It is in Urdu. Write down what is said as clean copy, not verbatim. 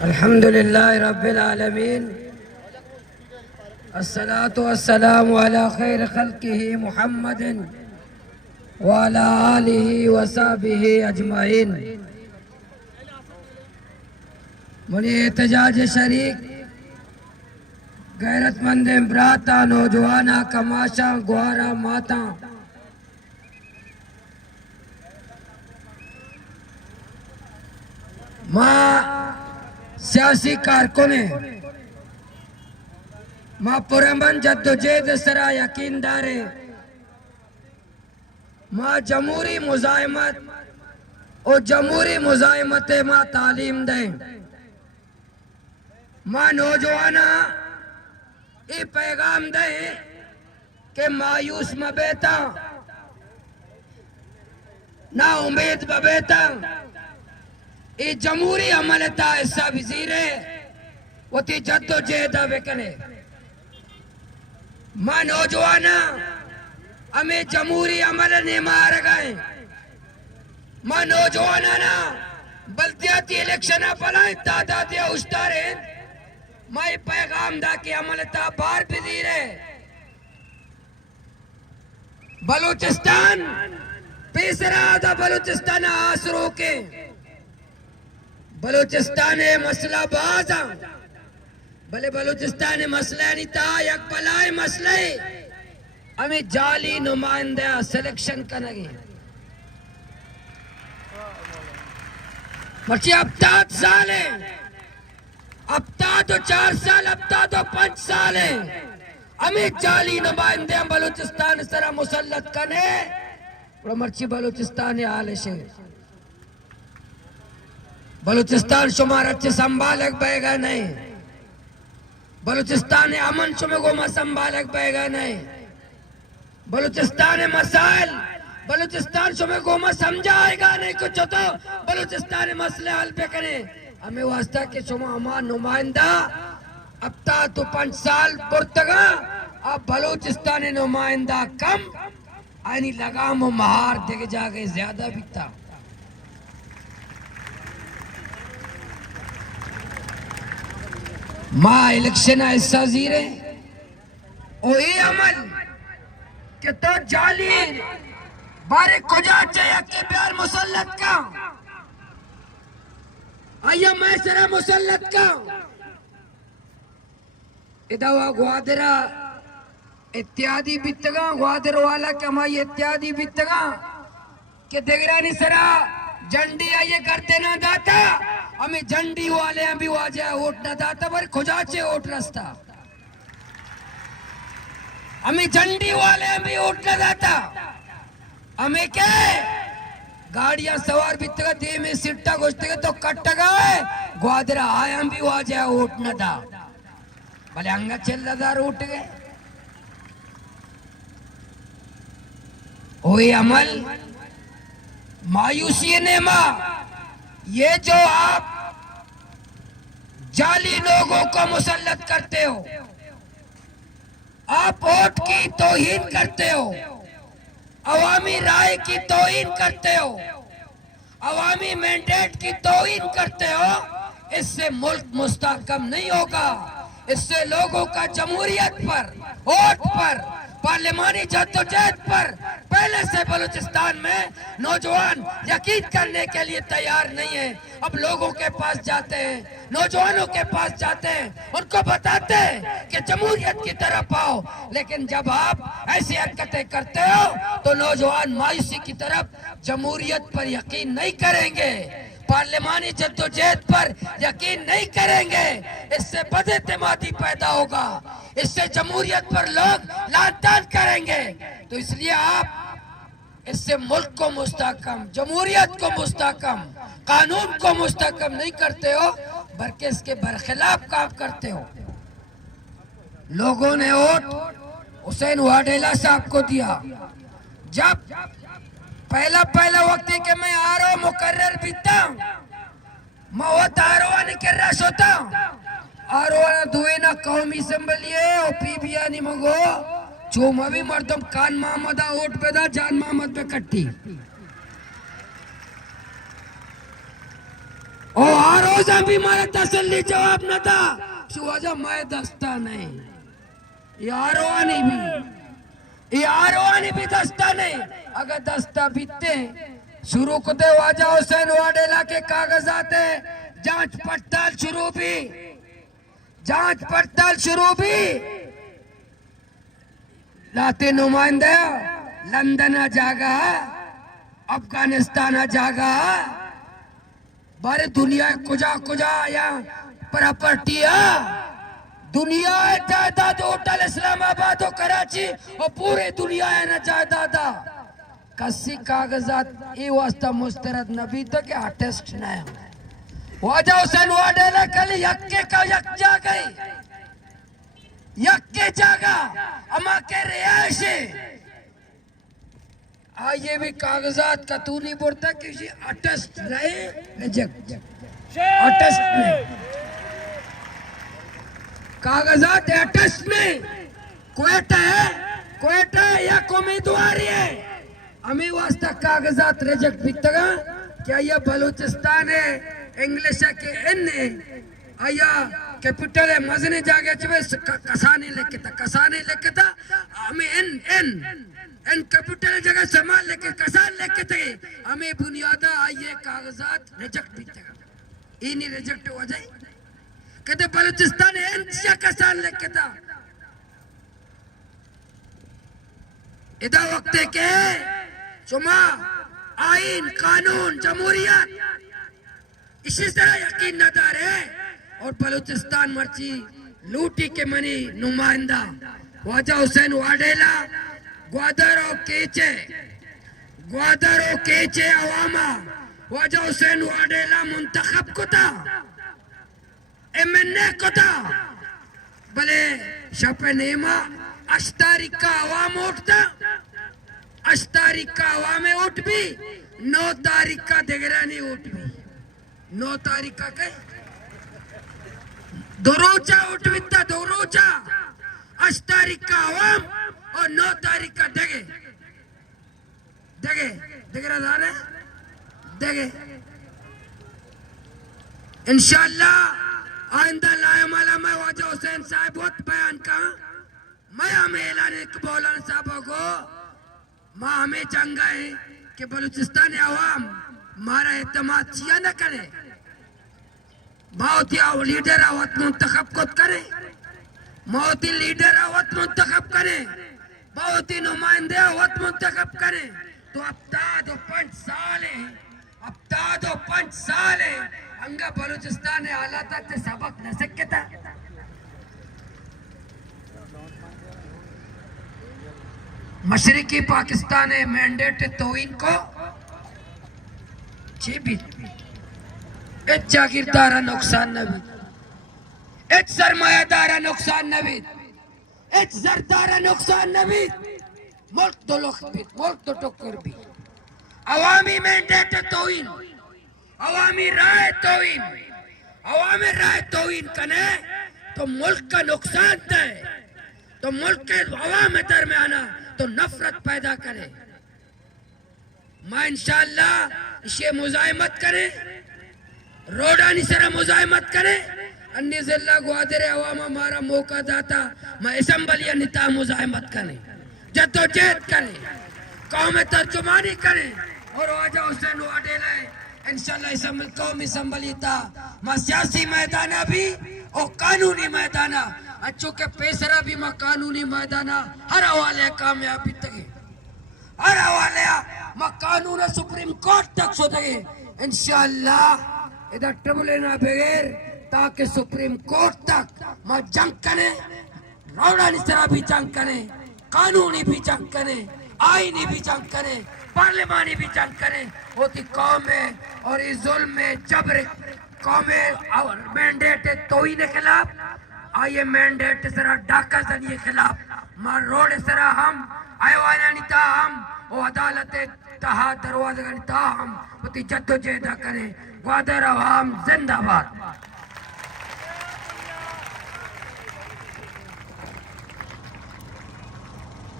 الحمد لله رب العالمين الصلاة والسلام على خير خلقه محمد وعلى آله وصحبه أجمعين. منی احتجاج شریک غیرت مند براتا نوجوانا کماشا گوارا ماتا ماں سیاسی کارکنے ماں پرامن جدوجہد سرا یقین دارے ماں جمہوری مزاحمت اور جمہوری مزاحمت ماں تعلیم دیں ماں نوجوانا ای پیغام دیں کہ مایوس مبیتا نا امید مبیتا ای جمہوری عملتا ایسا وزیرے وہ تی جد و جہدہ بکنے ماں نوجوانا ہمیں جمہوری عمل نہیں مار گئے ماں نوجوانا نا بلدیاتی الیکشنہ پلائیں تعدادیہ اشتاریں ماں پیغام دا کی عملتا بار وزیرے بلوچستان پیسرا دا بلوچستان آسروں کے بلوچستان مسئلہ بازا بلے بلوچستان مسئلہ نہیں تا یک بلائی مسئلہ ہمیں جعلی نمائندہ سلیکشن کرنگی مرچی ابتاد سال ہیں ابتاد 4 سال ابتاد 5 سال ہیں ہمیں جعلی نمائندہ بلوچستان سرا مسلط کرنے اور مرچی بلوچستان آلش ہے بلوچستان شمار اچھے سنبھالک بے گا نہیں بلوچستان امن شمیں گوما سنبھالک بے گا نہیں بلوچستان مسائل بلوچستان شمیں گوما سمجھائے گا نہیں کچھ تو بلوچستان مسئلے حل پہ کریں ہمیں واسطہ کہ شما ہمان نمائندہ اب تا تو 5 سال پرتگا اب بلوچستان نمائندہ کم آئینی لگام و مہار دیکھ جا گئے زیادہ بھی تھا ماں الیکشن ایسا زیرے او ای عمل کہ تو جعلی بارے کجا چاہیا کہ بیار مسلط کا آیا میں سرا مسلط کا ادھا گوادرہ اتیادی بیتگا گوادر والا کمائی اتیادی بیتگا کہ دگرانی سرا جنڈی آئیے کرتے نہ داتا ہمیں جنڈی والے ہم بھی واجہ ووٹ نہ داتا پر کھجاچے ووٹ رستا ہمیں جنڈی والے ہم بھی ووٹ نہ داتا ہمیں کیا گاڑیاں سوار بیتگا دے میں سٹا گوشتگا تو کٹا گئے گوادرہ آئے ہم بھی واجہ ووٹ نہ دا بلے ہنگا چل دا روٹ گئے ہوئی عمل مایوسی نعمہ یہ جو آپ جعلی لوگوں کو مسلط کرتے ہو آپ ووٹ کی توہین کرتے ہو عوامی رائے کی توہین کرتے ہو عوامی مینڈیٹ کی توہین کرتے ہو اس سے ملک مستحکم نہیں ہوگا اس سے لوگوں کا جمہوریت پر ووٹ پر پارلیمانی جدوجہد پر پہلے سے بلوچستان میں نوجوان یقین کرنے کے لیے تیار نہیں ہیں اب لوگوں کے پاس جاتے ہیں نوجوانوں کے پاس جاتے ہیں ان کو بتاتے ہیں کہ جمہوریت کی طرف آؤ لیکن جب آپ ایسی حرکتیں کرتے ہو تو نوجوان مایوسی کی طرف جمہوریت پر یقین نہیں کریں گے پارلیمانی جدوجہد پر یقین نہیں کریں گے اس سے بد اعتمادی پیدا ہوگا اس سے جمہوریت پر لوگ لعن طعن کریں گے تو اس لیے آپ اس سے ملک کو مستحکم جمہوریت کو مستحکم قانون کو مستحکم نہیں کرتے ہو بلکہ اس کے برخلاف کام کرتے ہو لوگوں نے ووٹ حسین واڈیلا صاحب کو دیا جب پہلا وقت ہے کہ میں آرو مقرر بیتا ہوں موت آرو نکر رش ہوتا ہوں آرو دوئے نا قومی اسمبلی ہے اور پی بی آنی مگو چوما بھی مردم کان محمد ووٹ پہ دا جان محمد پہ کٹی اور روزہ بھی مارا تسلی جواب نہ تھا شو وجہ میں دستا نہیں یاروانی بھی دستا نہیں اگر دستا بیتے شروع کتے واجہ حسین واڈیلا کے کاغذات جانچ پڑتال شروع بھی لاتے نمائندہ لندن جاگا افغانستان جاگا بارے دنیا کجا یا پراپرٹی دنیا جائیداد ہوٹل اسلام آباد و کراچی اور پورے دنیا ہے نا جائیدادا کسی کاغذات ای واسطہ مسترد نبی تھا کہ آرٹسٹ نہ ہے واجہ حسین واڈیلا کل یکے کا یک جا گئی یکے جاگا اما کے ریائش آئیے بھی کاغذات کا تو نہیں بڑھتا کسی آرٹسٹ رہے ریجیکٹ آرٹسٹ نہیں کاغذات آرٹسٹ نہیں کوئٹہ ہے یا امیدواری ہے ہمیں واسطہ کاغذات ریجیکٹ بھی تگا کیا یہ بلوچستان ہے انگلیش ہے کہ ان ہے آیا کیپٹل ہے مزنے جاگے چوے کسانے لکھے تھا ہمیں ان کیپٹل جگہ سمال لکھے کسان لکھے تھے ہمیں بنیادہ آئیے کاغذات ریجیکٹ بھی تگا یہ نہیں ریجیکٹ ہو جائے کہتے بلوچستان ہے ان یا کسان لکھے تھا ادھا وقت ہے کہ شما آئین قانون جمہوریت اسی طرح یقین نہ دارے اور بلوچستان مرچی لوٹی کے منی نمائندہ واجہ حسین واڈیلا گوادر و کیچے عواما واجہ حسین واڈیلا منتخب کتا MNA کتا بلے شپ نیمہ 8 تاریخ کا عوام اٹھتا 8 تاریخ کا عوام اٹھ بھی 9 تاریخ کا دگرانی اٹھ بھی 9 تاریخ کا کہیں دروچہ اٹھ بیتا دروچہ 8 تاریخ کا عوام اور 9 تاریخ کا دگرہ دانے دگے انشاءاللہ آئندہ لائے مالا میں واجہ حسین صاحب بہت بیان کہا میں ہمیں اعلان مولانا صاحبوں کو ماں ہمیں چنگا ہے کہ بلوچستان عوام ہمارا اعتماد چیا نہ کرے بہت ہی لیڈر آوت منتخب خود کرے بہت ہی لیڈر آوت منتخب کرے بہت ہی نمائندے آوت منتخب کرے تو ابتاد و 5 سال ہے انگا بلوچستان حالات تے سبق نہ سکتا مشرقی پاکستان مینڈیٹ توہین کو چی بیت ایک جاگیردارہ نقصان نہ بیت ایک سرمایہ دارہ نقصان نہ بیت ایک زردارہ نقصان نہ بیت ملک دو لوگ بیت ملک دو ٹکر بیت عوامی مینڈیٹ توہین عوامی رائے توہین کنے تو ملک کا نقصان دے تو ملک کے عوام درمیانہ تو نفرت پیدا کرے میں انشاءاللہ اسے مزاحمت کریں روڈانی سرہ مزاحمت کریں انی ذلہ گوادر عوام ہمارا موقع داتا میں اسمبلی نتا مزاحمت کریں جد و جہد کریں قوم ترجمانی کریں اور واجہ حسین واڈیلا انشاءاللہ قومی اسمبلی تا میں سیاسی میدانہ بھی اور قانونی میدانہ چونکہ پیسرہ بھی میں قانونی میدانہ ہر حوالے کامیابی تگے ہر حوالے میں قانون سپریم کورٹ تک سو تگے انشاءاللہ ادھر ٹبلینا بغیر تاکہ سپریم کورٹ تک میں جنگ کریں روڑانی سرہ بھی جنگ کریں قانونی بھی جنگ کریں آئینی بھی جنگ کریں پارلیمانی بھی جنگ کریں ہوتی قوم ہے اور اس ظلم میں جبر قوم اور مینڈیٹ توہین خلاف آئیے مینڈیٹ سرا ڈاکہ زنی خلاف ماں روڈ سرا ہم آئیوانانی تا ہم وہ عدالت تہا دروازگانی تا ہم ہوتی جد و جہدہ کریں گوادر عوام زندہ باد